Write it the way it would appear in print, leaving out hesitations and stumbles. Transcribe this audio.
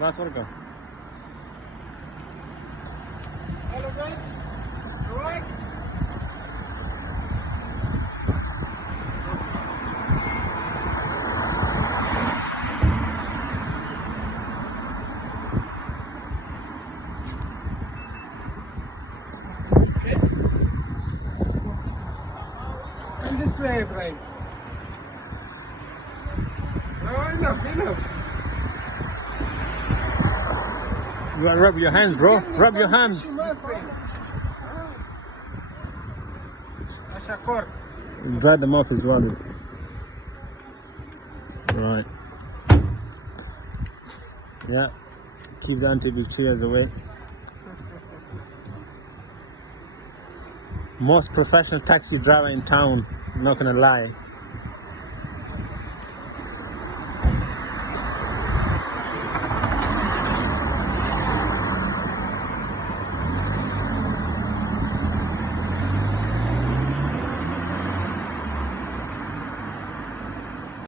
Last one go. Hello guys, alright? Okay. And this way, Ibrahim. Oh, enough. You gotta rub your hands, bro. Rub your hands. Ashakor. Dry them off as well. Right. Yeah. Keep the antibacterials away. Most professional taxi driver in town, I'm not gonna lie.